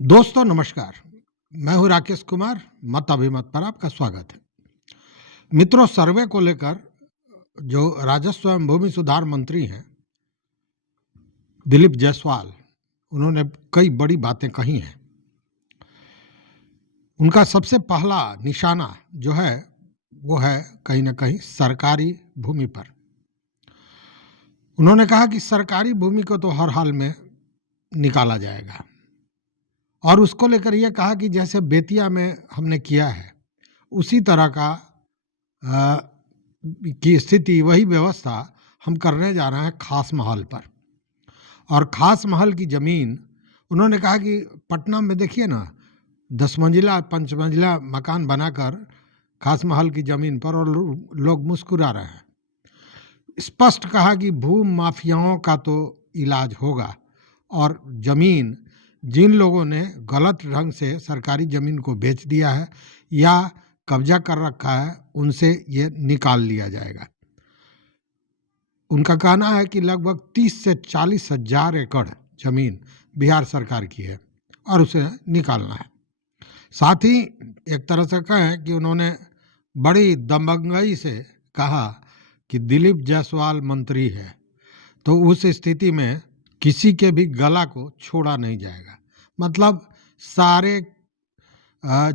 दोस्तों नमस्कार। मैं हूं राकेश कुमार। मत अभिमत पर आपका स्वागत है। मित्रों, सर्वे को लेकर जो राजस्व एवं भूमि सुधार मंत्री हैं दिलीप जायसवाल, उन्होंने कई बड़ी बातें कही हैं। उनका सबसे पहला निशाना जो है वो है कहीं ना कहीं सरकारी भूमि पर। उन्होंने कहा कि सरकारी भूमि को तो हर हाल में निकाला जाएगा और उसको लेकर यह कहा कि जैसे बेतिया में हमने किया है उसी तरह का की स्थिति, वही व्यवस्था हम करने जा रहे हैं खास महल पर। और खास महल की जमीन, उन्होंने कहा कि पटना में देखिए ना, 10 मंजिला 5 मंजिला मकान बनाकर खास महल की जमीन पर, और लोग मुस्कुरा रहे हैं। स्पष्ट कहा कि भू माफियाओं का तो इलाज होगा और जमीन जिन लोगों ने गलत ढंग से सरकारी जमीन को बेच दिया है या कब्जा कर रखा है उनसे ये निकाल लिया जाएगा। उनका कहना है कि लगभग 30 से 40 हजार एकड़ जमीन बिहार सरकार की है और उसे निकालना है। साथ ही एक तरह से कहें कि उन्होंने बड़ी दबंगई से कहा कि दिलीप जायसवाल मंत्री है तो उस स्थिति में किसी के भी गला को छोड़ा नहीं जाएगा। मतलब सारे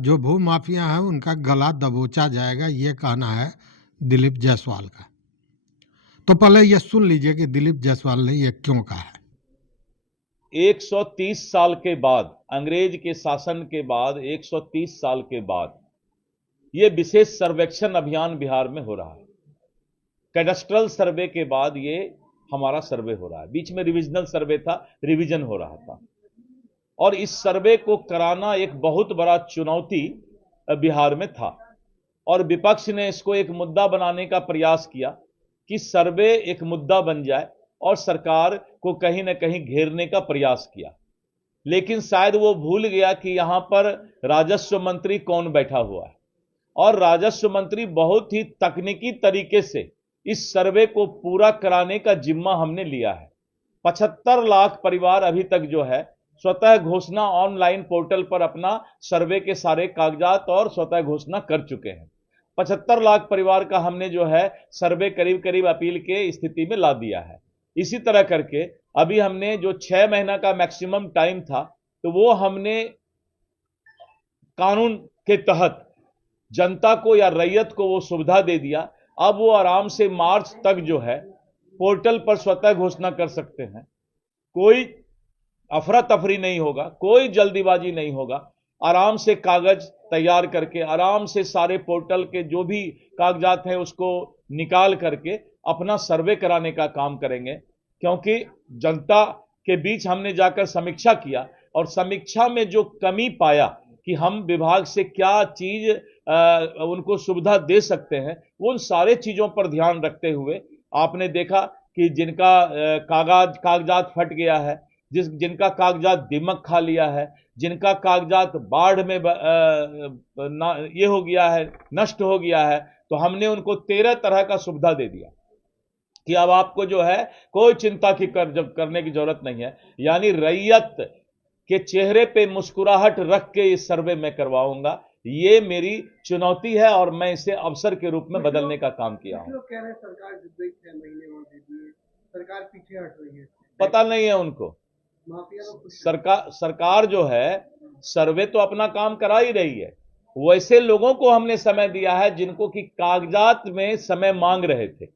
जो भू माफिया हैं उनका गला दबोचा जाएगा, ये कहना है दिलीप जायसवाल का। तो पहले ये सुन लीजिए कि दिलीप जायसवाल ने ये क्यों कहा है। 130 साल के बाद, अंग्रेज के शासन के बाद 130 साल के बाद यह विशेष सर्वेक्षण अभियान बिहार में हो रहा है। कैडस्ट्रल सर्वे के बाद ये हमारा सर्वे हो रहा है। बीच में रिविजनल सर्वे था, रिवीजन हो रहा था, और इस सर्वे को कराना एक बहुत बड़ा चुनौती बिहार में था। और विपक्ष ने इसको एक मुद्दा बनाने का प्रयास किया कि सर्वे एक मुद्दा बन जाए और सरकार को कहीं ना कहीं घेरने का प्रयास किया। लेकिन शायद वो भूल गया कि यहां पर राजस्व मंत्री कौन बैठा हुआ है, और राजस्व मंत्री बहुत ही तकनीकी तरीके से इस सर्वे को पूरा कराने का जिम्मा हमने लिया है। 75 लाख परिवार अभी तक जो है स्वतः घोषणा ऑनलाइन पोर्टल पर अपना सर्वे के सारे कागजात और स्वतः घोषणा कर चुके हैं। 75 लाख परिवार का हमने जो है सर्वे करीब करीब अपील के स्थिति में ला दिया है। इसी तरह करके अभी हमने जो 6 महीना का मैक्सिमम टाइम था, तो वो हमने कानून के तहत जनता को या रैयत को वो सुविधा दे दिया। अब वो आराम से मार्च तक जो है पोर्टल पर स्वतः घोषणा कर सकते हैं। कोई अफरा तफरी नहीं होगा, कोई जल्दीबाजी नहीं होगा। आराम से कागज तैयार करके आराम से सारे पोर्टल के जो भी कागजात हैं उसको निकाल करके अपना सर्वे कराने का काम करेंगे। क्योंकि जनता के बीच हमने जाकर समीक्षा किया और समीक्षा में जो कमी पाया कि हम विभाग से क्या चीज उनको सुविधा दे सकते हैं, वो उन सारे चीजों पर ध्यान रखते हुए आपने देखा कि जिनका कागजात फट गया है, जिनका कागजात दीमक खा लिया है, जिनका कागजात बाढ़ में ये हो गया है, नष्ट हो गया है, तो हमने उनको 13 तरह का सुविधा दे दिया कि अब आपको जो है कोई चिंता करने की जरूरत नहीं है। यानी रैयत के चेहरे पे मुस्कुराहट रख के इस सर्वे में करवाऊंगा। ये मेरी चुनौती है और मैं इसे अवसर के रूप में बदलने का काम किया हूं। कह रहे हैं सरकार 6 महीने और दे दिए, सरकार पीछे हट रही है। पता नहीं है उनको। सरकार जो है सर्वे तो अपना काम करा ही रही है। वैसे लोगों को हमने समय दिया है जिनको कि कागजात में समय मांग रहे थे।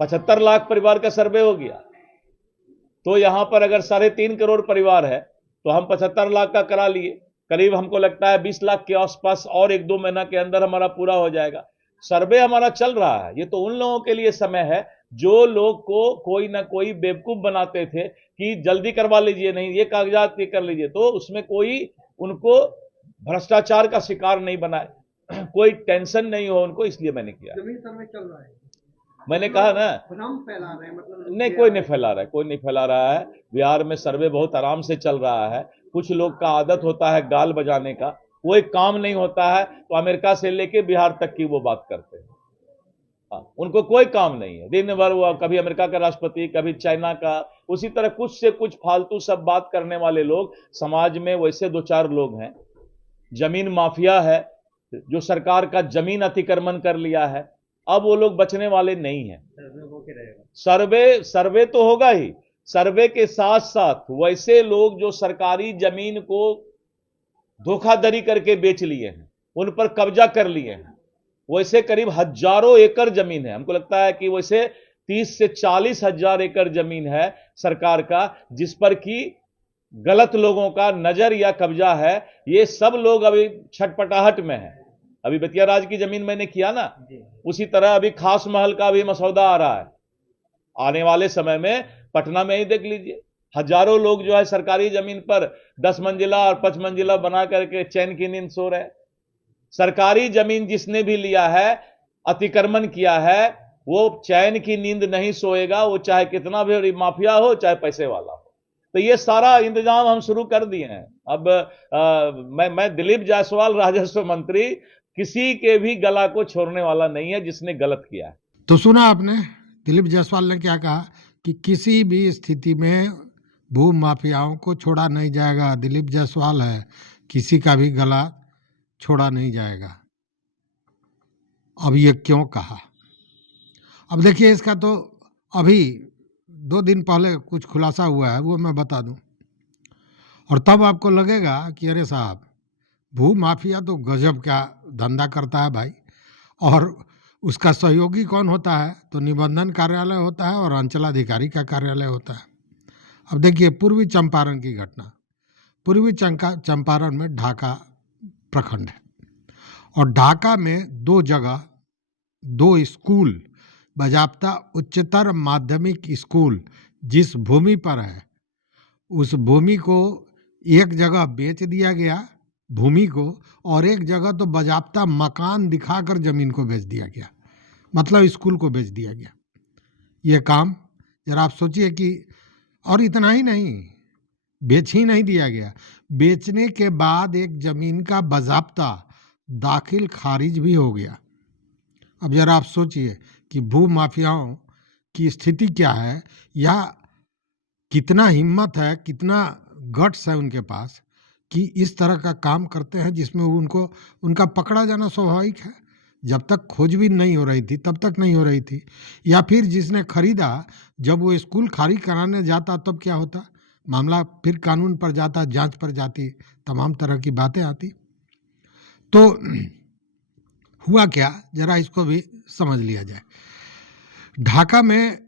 75 लाख परिवार का सर्वे हो गया, तो यहां पर अगर 3.5 करोड़ परिवार है तो हम 75 लाख का करा लिए। करीब हमको लगता है 20 लाख के आसपास और 1-2 महीना के अंदर हमारा पूरा हो जाएगा। सर्वे हमारा चल रहा है। ये तो उन लोगों के लिए समय है जो लोग को कोई ना कोई बेवकूफ बनाते थे कि जल्दी करवा लीजिए, नहीं ये कागजात ये कर लीजिए, तो उसमें कोई उनको भ्रष्टाचार का शिकार नहीं बनाए, कोई टेंशन नहीं हो उनको, इसलिए मैंने किया। जमीन सर्वे चल रहा है, मैंने कहा ना, भ्रम फैला रहे हैं, मतलब नहीं कोई नहीं फैला रहा है, कोई नहीं फैला रहा है। बिहार में सर्वे बहुत आराम से चल रहा है। कुछ लोग का आदत होता है गाल बजाने का, कोई काम नहीं होता है तो अमेरिका से लेके बिहार तक की वो बात करते हैं। उनको कोई काम नहीं है, दिन भर वो कभी अमेरिका का राष्ट्रपति, कभी चाइना का, उसी तरह कुछ से कुछ फालतू सब बात करने वाले लोग समाज में वैसे दो चार लोग हैं। जमीन माफिया है जो सरकार का जमीन अतिक्रमण कर लिया है, अब वो लोग बचने वाले नहीं हैं। सर्वे तो होगा ही, सर्वे के साथ साथ वैसे लोग जो सरकारी जमीन को धोखाधड़ी करके बेच लिए हैं, उन पर कब्जा कर लिए हैं, वैसे करीब हजारों एकड़ जमीन है। हमको लगता है कि वैसे 30 से 40 हजार एकड़ जमीन है सरकार का, जिस पर कि गलत लोगों का नजर या कब्जा है। ये सब लोग अभी छटपटाहट में है। अभी बेतिया राज की जमीन मैंने किया ना, उसी तरह अभी खास महल का भी मसौदा आ रहा है। आने वाले समय में पटना में ही देख लीजिए, हजारों लोग जो है सरकारी जमीन पर 10 मंजिला और 5 मंजिला बना करके चैन की नींद सो रहे। सरकारी जमीन जिसने भी लिया है, अतिक्रमण किया है, वो चैन की नींद नहीं सोएगा, वो चाहे कितना भी माफिया हो, चाहे पैसे वाला हो। तो ये सारा इंतजाम हम शुरू कर दिए हैं। अब मैं दिलीप जायसवाल राजस्व मंत्री किसी के भी गला को छोड़ने वाला नहीं है जिसने गलत किया है। तो सुना आपने दिलीप जायसवाल ने क्या कहा कि किसी भी स्थिति में भू माफियाओं को छोड़ा नहीं जाएगा। दिलीप जायसवाल है, किसी का भी गला छोड़ा नहीं जाएगा। अब ये क्यों कहा? अब देखिए, इसका तो अभी 2 दिन पहले कुछ खुलासा हुआ है, वो मैं बता दूं, और तब आपको लगेगा कि अरे साहब, भू माफिया तो गजब का धंधा करता है भाई। और उसका सहयोगी कौन होता है? तो निबंधन कार्यालय होता है और अंचलाधिकारी का कार्यालय होता है। अब देखिए, पूर्वी चंपारण की घटना। पूर्वी चंपारण में ढाका प्रखंड है, और ढाका में 2 जगह 2 स्कूल, बाजाप्ता उच्चतर माध्यमिक स्कूल जिस भूमि पर है, उस भूमि को एक जगह बेच दिया गया भूमि को, और एक जगह तो बाजाप्ता मकान दिखाकर जमीन को बेच दिया गया, मतलब स्कूल को बेच दिया गया। ये काम जरा आप सोचिए कि, और इतना ही नहीं, बेच ही नहीं दिया गया, बेचने के बाद एक जमीन का बाजाप्ता दाखिल खारिज भी हो गया। अब जरा आप सोचिए कि भू माफियाओं की स्थिति क्या है, या कितना हिम्मत है, कितना गट्स है उनके पास कि इस तरह का काम करते हैं, जिसमें उनका पकड़ा जाना स्वाभाविक है। जब तक खोजबीन नहीं हो रही थी तब तक नहीं हो रही थी, या फिर जिसने खरीदा जब वो स्कूल खारिज कराने जाता तब क्या होता, मामला फिर कानून पर जाता, जांच पर जाती, तमाम तरह की बातें आती। तो हुआ क्या, जरा इसको भी समझ लिया जाए। ढाका में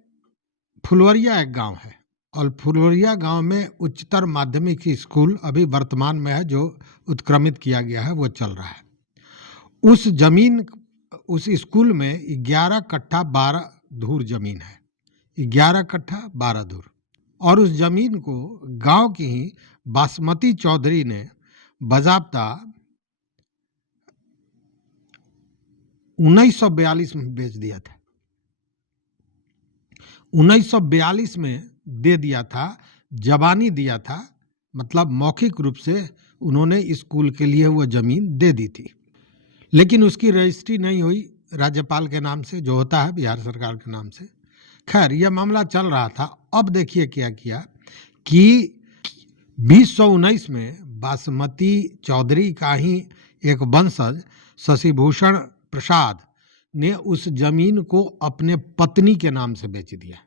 फुलवरिया एक गांव है, और फुलवरिया गांव में उच्चतर माध्यमिक स्कूल अभी वर्तमान में है, जो उत्क्रमित किया गया है, वो चल रहा है। उस जमीन, उस स्कूल में 11 कट्ठा 12 धूर जमीन है, 11 कट्ठा 12 धूर। और उस जमीन को गांव की ही बासमती चौधरी ने बाजाप्ता 1942 में बेच दिया था। 1942 में दे दिया था, जबानी दिया था, मतलब मौखिक रूप से उन्होंने स्कूल के लिए वो जमीन दे दी थी, लेकिन उसकी रजिस्ट्री नहीं हुई राज्यपाल के नाम से, जो होता है बिहार सरकार के नाम से। खैर, यह मामला चल रहा था। अब देखिए क्या किया कि 2019 में बासमती चौधरी का ही एक वंशज शशिभूषण प्रसाद ने उस जमीन को अपने पत्नी के नाम से बेच दिया।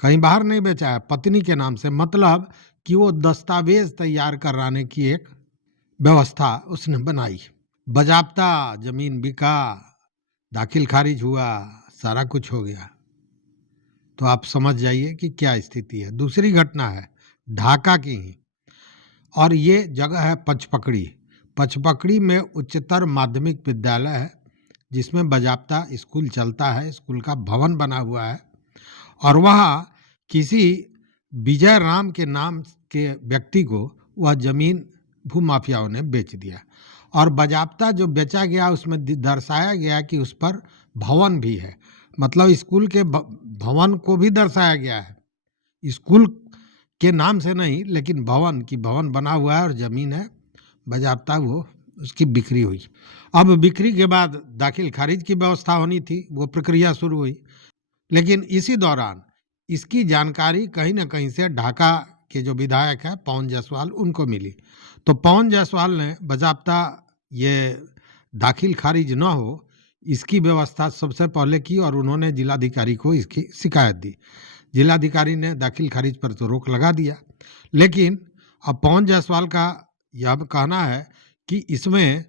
कहीं बाहर नहीं बेचा है, पत्नी के नाम से, मतलब कि वो दस्तावेज तैयार कराने की एक व्यवस्था उसने बनाई। बाजाप्ता जमीन बिका, दाखिल खारिज हुआ, सारा कुछ हो गया। तो आप समझ जाइए कि क्या स्थिति है। दूसरी घटना है ढाका की ही, और ये जगह है पचपकड़ी। पचपकड़ी में उच्चतर माध्यमिक विद्यालय है, जिसमें बाजाप्ता स्कूल चलता है, स्कूल का भवन बना हुआ है, और वहाँ किसी विजय राम के नाम के व्यक्ति को वह जमीन भूमाफियाओं ने बेच दिया। और बाजाप्ता जो बेचा गया उसमें दर्शाया गया कि उस पर भवन भी है, मतलब स्कूल के भवन को भी दर्शाया गया है, स्कूल के नाम से नहीं, लेकिन भवन बना हुआ है और जमीन है, बाजाप्ता वो उसकी बिक्री हुई। अब बिक्री के बाद दाखिल खारिज की व्यवस्था होनी थी, वो प्रक्रिया शुरू हुई। लेकिन इसी दौरान इसकी जानकारी कहीं न कहीं से ढाका के जो विधायक हैं पवन जायसवाल उनको मिली। तो पवन जायसवाल ने बज़ाब्ता ये दाखिल खारिज न हो इसकी व्यवस्था सबसे पहले की और उन्होंने जिलाधिकारी को इसकी शिकायत दी। जिलाधिकारी ने दाखिल खारिज पर तो रोक लगा दिया। लेकिन अब पवन जायसवाल का यह कहना है कि इसमें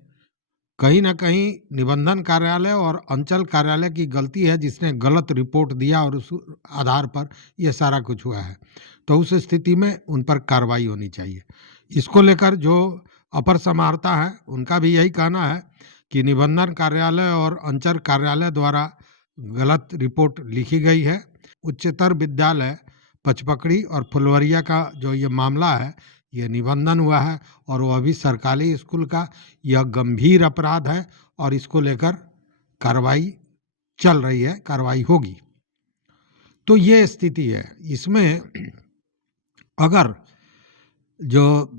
कहीं न कहीं निबंधन कार्यालय और अंचल कार्यालय की गलती है, जिसने गलत रिपोर्ट दिया और उस आधार पर यह सारा कुछ हुआ है। तो उस स्थिति में उन पर कार्रवाई होनी चाहिए। इसको लेकर जो अपर समाहर्ता हैं उनका भी यही कहना है कि निबंधन कार्यालय और अंचल कार्यालय द्वारा गलत रिपोर्ट लिखी गई है। उच्चतर विद्यालय पचपकड़ी और फुलवरिया का जो ये मामला है, ये निबंधन हुआ है और वह भी सरकारी स्कूल का। यह गंभीर अपराध है और इसको लेकर कार्रवाई चल रही है, कार्रवाई होगी। तो ये स्थिति है। इसमें अगर जो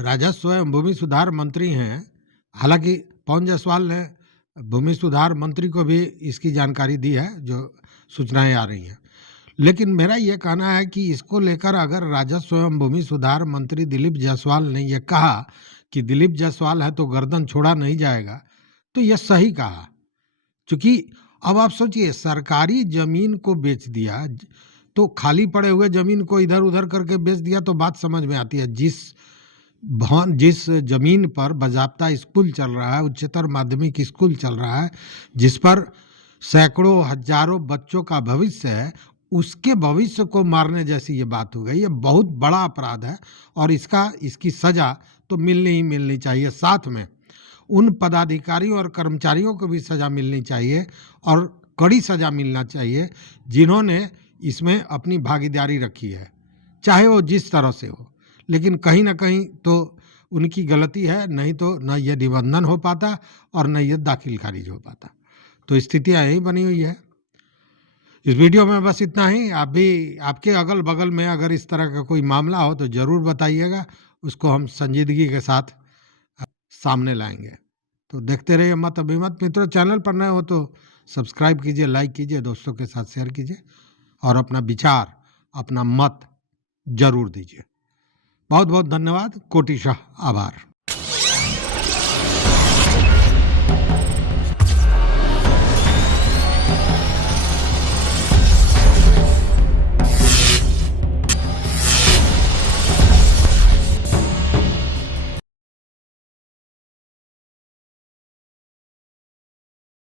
राजस्व एवं भूमि सुधार मंत्री हैं, हालांकि पवन जायसवाल ने भूमि सुधार मंत्री को भी इसकी जानकारी दी है, जो सूचनाएं आ रही हैं, लेकिन मेरा ये कहना है कि इसको लेकर अगर राजस्व एवं भूमि सुधार मंत्री दिलीप जायसवाल ने यह कहा कि दिलीप जायसवाल है तो गर्दन छोड़ा नहीं जाएगा, तो यह सही कहा। क्योंकि अब आप सोचिए, सरकारी जमीन को बेच दिया तो खाली पड़े हुए जमीन को इधर उधर करके बेच दिया तो बात समझ में आती है। जिस जमीन पर बाज़ाब्ता स्कूल चल रहा है, उच्चतर माध्यमिक स्कूल चल रहा है, जिस पर सैकड़ों हजारों बच्चों का भविष्य है, उसके भविष्य को मारने जैसी ये बात हो गई। ये बहुत बड़ा अपराध है और इसकी सजा तो मिलनी चाहिए। साथ में उन पदाधिकारियों और कर्मचारियों को भी सजा मिलनी चाहिए और कड़ी सजा मिलना चाहिए जिन्होंने इसमें अपनी भागीदारी रखी है, चाहे वो जिस तरह से हो। लेकिन कहीं ना कहीं तो उनकी गलती है, नहीं तो न ये निबंधन हो पाता और न ये दाखिल खारिज हो पाता। तो स्थितियाँ यही बनी हुई है। इस वीडियो में बस इतना ही। आप भी, आपके अगल बगल में अगर इस तरह का कोई मामला हो तो ज़रूर बताइएगा, उसको हम संजीदगी के साथ सामने लाएंगे। तो देखते रहिए मत अभिमत। मित्रों, चैनल पर नए हो तो सब्सक्राइब कीजिए, लाइक कीजिए, दोस्तों के साथ शेयर कीजिए और अपना विचार, अपना मत जरूर दीजिए। बहुत बहुत धन्यवाद, कोटिशः आभार।